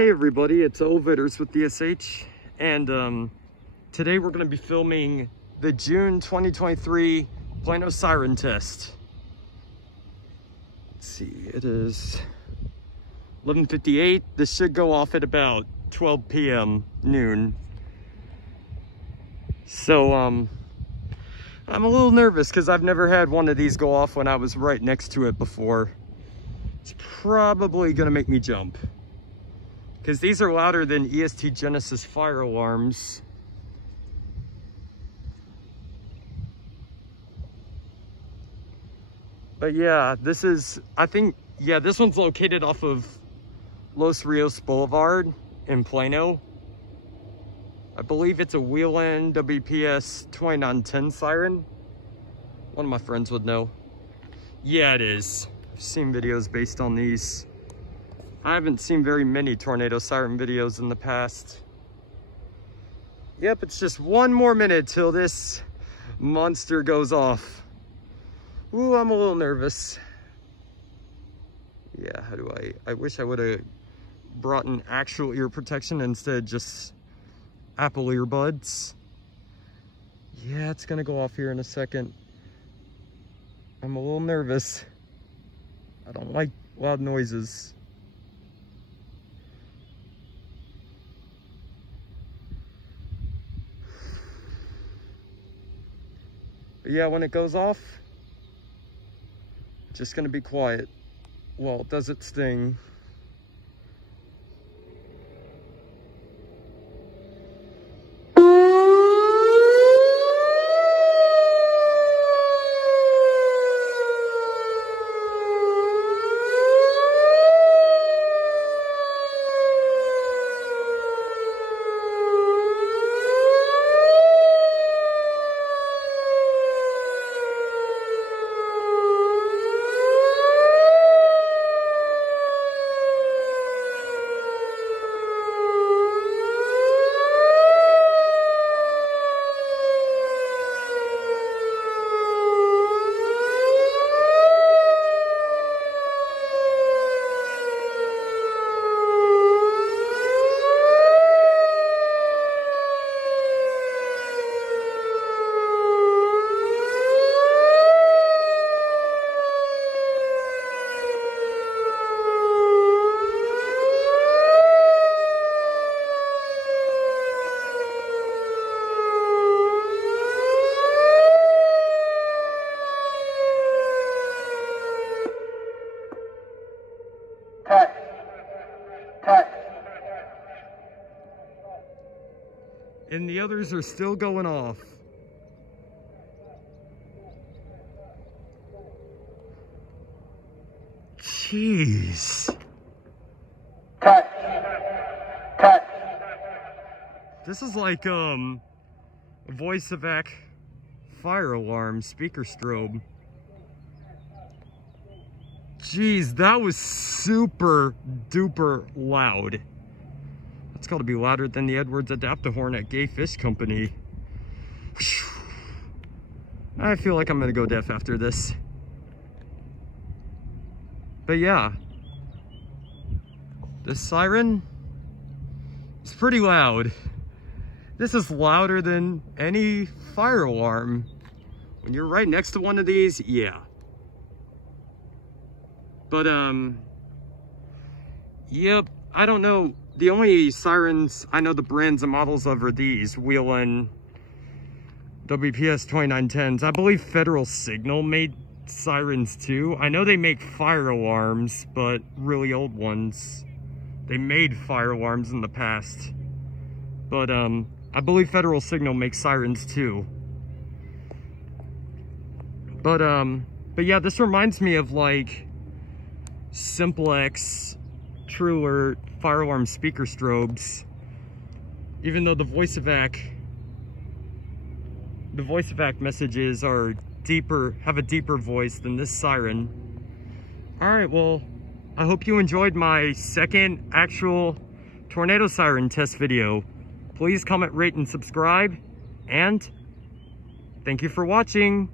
Hey everybody, it's Oviders with DSH, and today we're going to be filming the June 2023 Plano siren test. Let's see, it is 11:58. This should go off at about 12 p.m. noon. So I'm a little nervous because I've never had one of these go off when I was right next to it before. It's probably going to make me jump, because these are louder than EST Genesis fire alarms. But yeah, this is, I think, yeah, this one's located off of Los Rios Boulevard in Plano. I believe it's a Whelen WPS 2910 siren. One of my friends would know. Yeah, it is. I've seen videos based on these. I haven't seen very many tornado siren videos in the past. Yep, it's just one more minute till this monster goes off. Ooh, I'm a little nervous. Yeah, how do I wish I would have brought an actual ear protection instead of just Apple earbuds. Yeah, it's gonna go off here in a second. I'm a little nervous. I don't like loud noises. But yeah, when it goes off, it's just gonna be quiet while it does its thing. And the others are still going off. Jeez. This is like a voice evac fire alarm speaker strobe. Jeez, that was super duper loud. It's got to be louder than the Edwards Adaptahorn at Gay Fish Company. I feel like I'm gonna go deaf after this. But yeah, this siren is pretty loud. This is louder than any fire alarm. When you're right next to one of these, yeah. But yep, I don't know. The only sirens I know the brands and models of are these Whelen WPS 2910s. I believe Federal Signal made sirens too. I know they make fire alarms, but really old ones. They made fire alarms in the past. But I believe Federal Signal makes sirens too. But yeah, this reminds me of like Simplex Truer fire alarm speaker strobes, even though the voice evac messages are deeper, have a deeper voice than this siren. All right, well, I hope you enjoyed my second actual tornado siren test video. Please comment, rate, and subscribe, and thank you for watching.